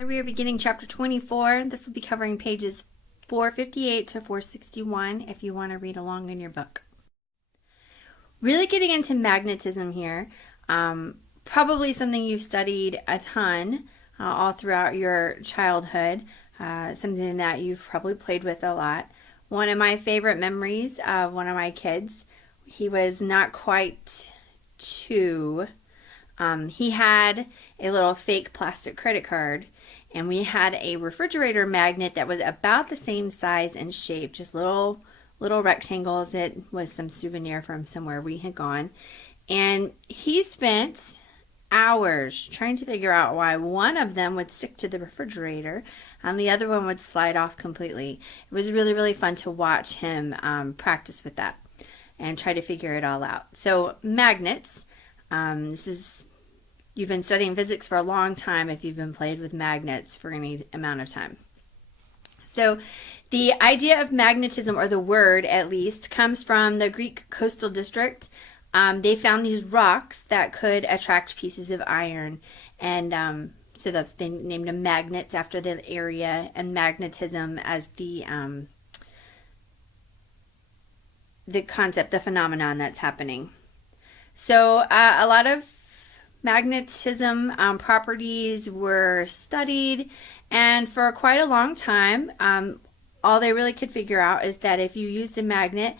We are beginning chapter 24. This will be covering pages 458 to 461 if you want to read along in your book. Really getting into magnetism here. Probably something you've studied a ton all throughout your childhood. Something that you've probably played with a lot. One of my favorite memories of one of my kids, he was not quite two. He had a little fake plastic credit card, and we had a refrigerator magnet that was about the same size and shape, just little rectangles. It was some souvenir from somewhere we had gone. And he spent hours trying to figure out why one of them would stick to the refrigerator and the other one would slide off completely. It was really, really fun to watch him practice with that and try to figure it all out. So magnets, you've been studying physics for a long time if you've been played with magnets for any amount of time. So the idea of magnetism, or the word at least, comes from the Greek coastal district. They found these rocks that could attract pieces of iron, and so they named them magnets after the area, and magnetism as the concept, the phenomenon that's happening. So a lot of magnetism properties were studied, and for quite a long time, all they really could figure out is that if you used a magnet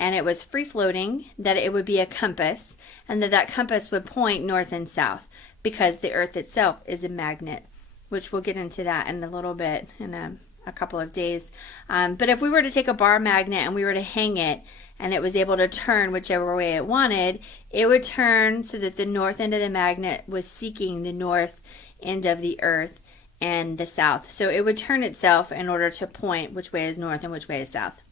and it was free floating, that it would be a compass, and that compass would point north and south because the earth itself is a magnet, which we'll get into that in a little bit, in a couple of days. But if we were to take a bar magnet and we were to hang it, and it was able to turn whichever way it wanted, it would turn so that the north end of the magnet was seeking the north end of the earth and the south. So it would turn itself in order to point which way is north and which way is south.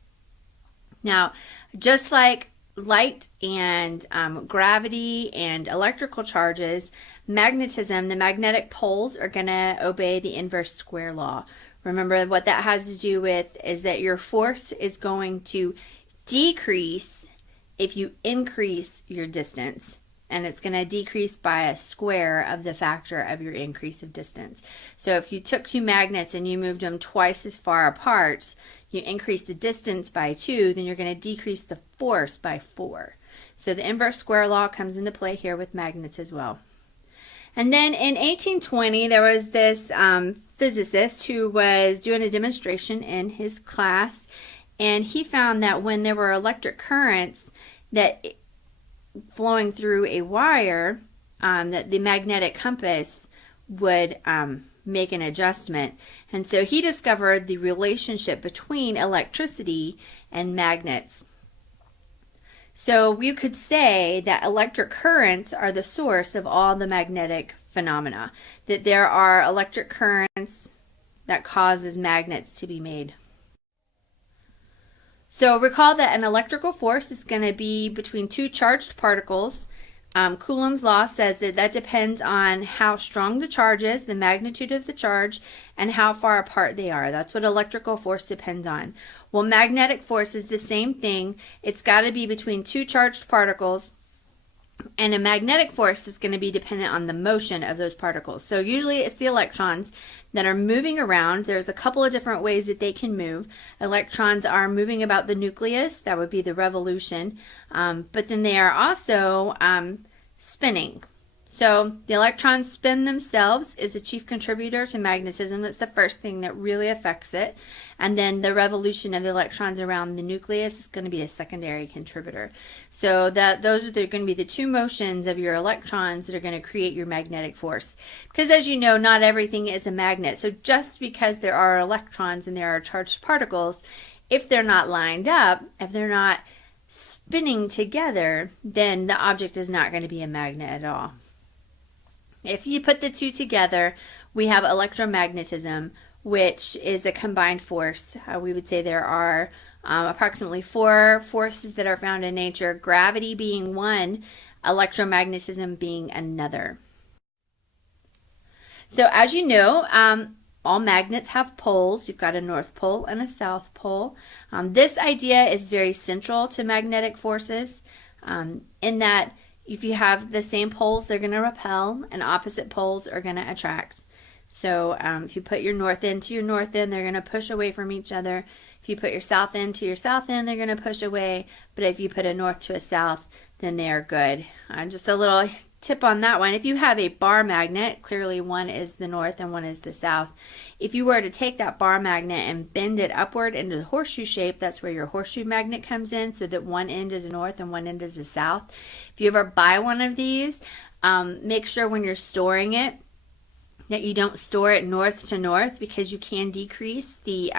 Now, just like light and gravity and electrical charges, magnetism, the magnetic poles are going to obey the inverse square law. Remember, what that has to do with is that your force is going to decrease if you increase your distance, and it's going to decrease by a square of the factor of your increase of distance. So if you took two magnets and you moved them twice as far apart, you increase the distance by 2, then you're going to decrease the force by 4. So the inverse square law comes into play here with magnets as well. And then in 1820, there was this physicist who was doing a demonstration in his class, and he found that when there were electric currents that flowing through a wire, that the magnetic compass would make an adjustment. And so he discovered the relationship between electricity and magnets. So we could say that electric currents are the source of all the magnetic phenomena, that there are electric currents that causes magnets to be made. So recall that an electrical force is going to be between two charged particles. Coulomb's law says that depends on how strong the charge is, the magnitude of the charge, and how far apart they are. That's what electrical force depends on. Well, magnetic force is the same thing. It's got to be between two charged particles, and a magnetic force is going to be dependent on the motion of those particles. So usually it's the electrons that are moving around. There's a couple of different ways that they can move. Electrons are moving about the nucleus. That would be the revolution. But then they are also spinning. So the electrons spin themselves is a chief contributor to magnetism. That's the first thing that really affects it. And then the revolution of the electrons around the nucleus is going to be a secondary contributor. So those are going to be the two motions of your electrons that are going to create your magnetic force. Because as you know, not everything is a magnet. So just because there are electrons and there are charged particles, if they're not lined up, if they're not spinning together, then the object is not going to be a magnet at all. If you put the two together, we have electromagnetism, which is a combined force. We would say there are approximately 4 forces that are found in nature, gravity being one, electromagnetism being another. So as you know, all magnets have poles. You've got a north pole and a south pole. This idea is very central to magnetic forces in that if you have the same poles, they're going to repel, and opposite poles are going to attract. So if you put your north end to your north end, they're going to push away from each other. If you put your south end to your south end, they're going to push away. But if you put a north to a south, then they are good. Just a little tip on that one. If you have a bar magnet, clearly one is the north and one is the south. If you were to take that bar magnet and bend it upward into the horseshoe shape, that's where your horseshoe magnet comes in, so that one end is the north and one end is the south. If you ever buy one of these, make sure when you're storing it that you don't store it north to north, because you can decrease the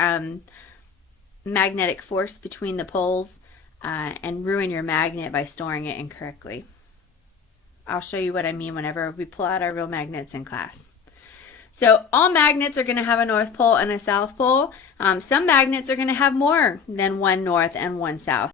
magnetic force between the poles and ruin your magnet by storing it incorrectly. I'll show you what I mean whenever we pull out our real magnets in class. So all magnets are going to have a north pole and a south pole. Some magnets are going to have more than one north and one south.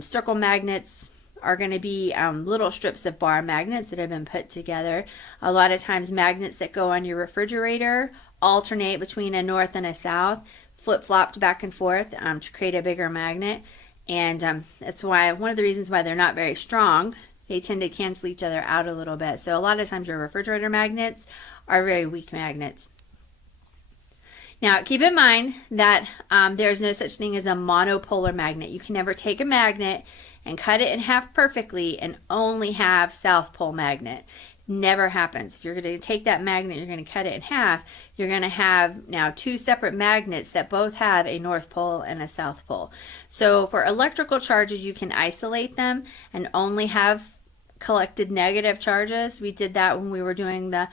Circle magnets are going to be little strips of bar magnets that have been put together. A lot of times magnets that go on your refrigerator alternate between a north and a south, flip-flopped back and forth to create a bigger magnet. And that's why one of the reasons why they're not very strong. They tend to cancel each other out a little bit. So a lot of times your refrigerator magnets are very weak magnets. Now keep in mind that there's no such thing as a monopolar magnet. You can never take a magnet and cut it in half perfectly and only have south pole magnet. Never happens. If you're going to take that magnet, you're going to cut it in half, you're going to have now two separate magnets that both have a north pole and a south pole. So for electrical charges, you can isolate them and only have collected negative charges. We did that when we were doing the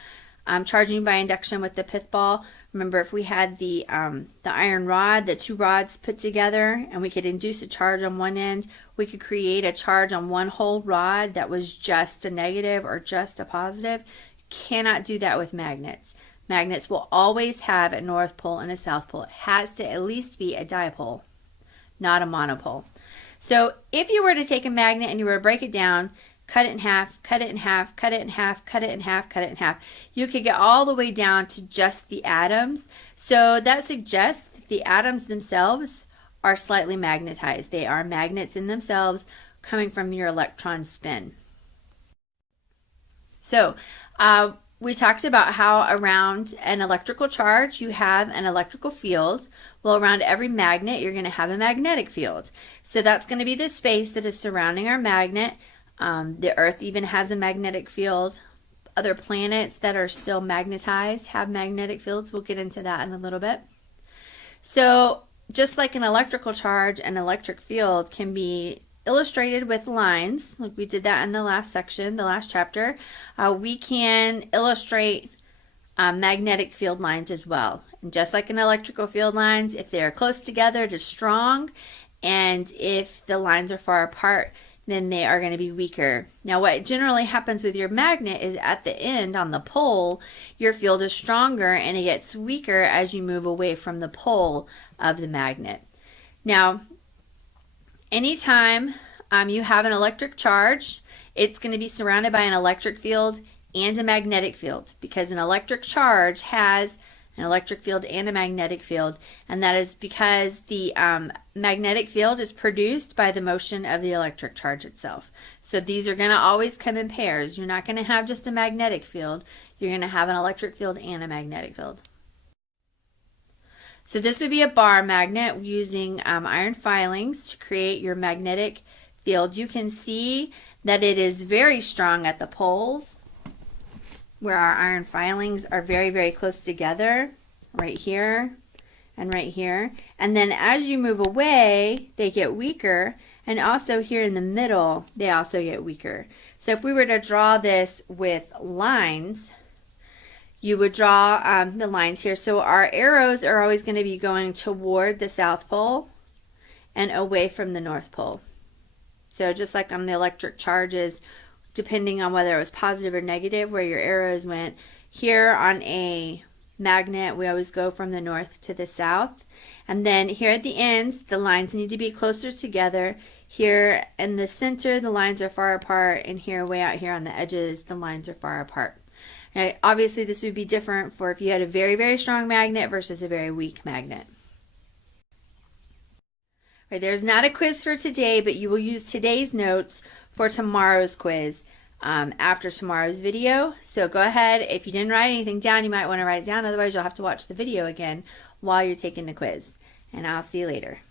charging by induction with the pith ball. Remember, if we had the iron rod, the two rods put together, and we could induce a charge on one end, we could create a charge on one whole rod that was just a negative or just a positive. You cannot do that with magnets. Magnets will always have a north pole and a south pole. It has to at least be a dipole, not a monopole. So if you were to take a magnet and you were to break it down, cut it in half, cut it in half, cut it in half, cut it in half, cut it in half, you could get all the way down to just the atoms. So that suggests that the atoms themselves are slightly magnetized. They are magnets in themselves coming from your electron spin. So we talked about how around an electrical charge you have an electrical field. Well, around every magnet you're going to have a magnetic field. So that's going to be the space that is surrounding our magnet. The Earth even has a magnetic field. Other planets that are still magnetized have magnetic fields. We'll get into that in a little bit. So just like an electrical charge, an electric field can be illustrated with lines. Like we did that in the last section, the last chapter. We can illustrate magnetic field lines as well. And just like in electrical field lines, if they're close together, it is strong. And if the lines are far apart, then they are going to be weaker. Now what generally happens with your magnet is at the end on the pole, your field is stronger and it gets weaker as you move away from the pole of the magnet. Now, anytime you have an electric charge, it's going to be surrounded by an electric field and a magnetic field, because an electric charge has an electric field and a magnetic field, and that is because the magnetic field is produced by the motion of the electric charge itself. So these are going to always come in pairs. You're not going to have just a magnetic field. You're going to have an electric field and a magnetic field. So this would be a bar magnet using iron filings to create your magnetic field. You can see that it is very strong at the poles, where our iron filings are very, very close together, right here and right here. And then as you move away, they get weaker. And also here in the middle, they also get weaker. So if we were to draw this with lines, you would draw the lines here. So our arrows are always going to be going toward the South Pole and away from the North Pole. So just like on the electric charges, depending on whether it was positive or negative, where your arrows went. Here on a magnet, we always go from the north to the south. And then here at the ends, the lines need to be closer together. Here in the center, the lines are far apart, and here, way out here on the edges, the lines are far apart. Now, obviously, this would be different for if you had a very, very strong magnet versus a very weak magnet. Right, there's not a quiz for today, but you will use today's notes for tomorrow's quiz. after tomorrow's video. So go ahead. If you didn't write anything down, you might want to write it down. Otherwise, you'll have to watch the video again while you're taking the quiz. And I'll see you later.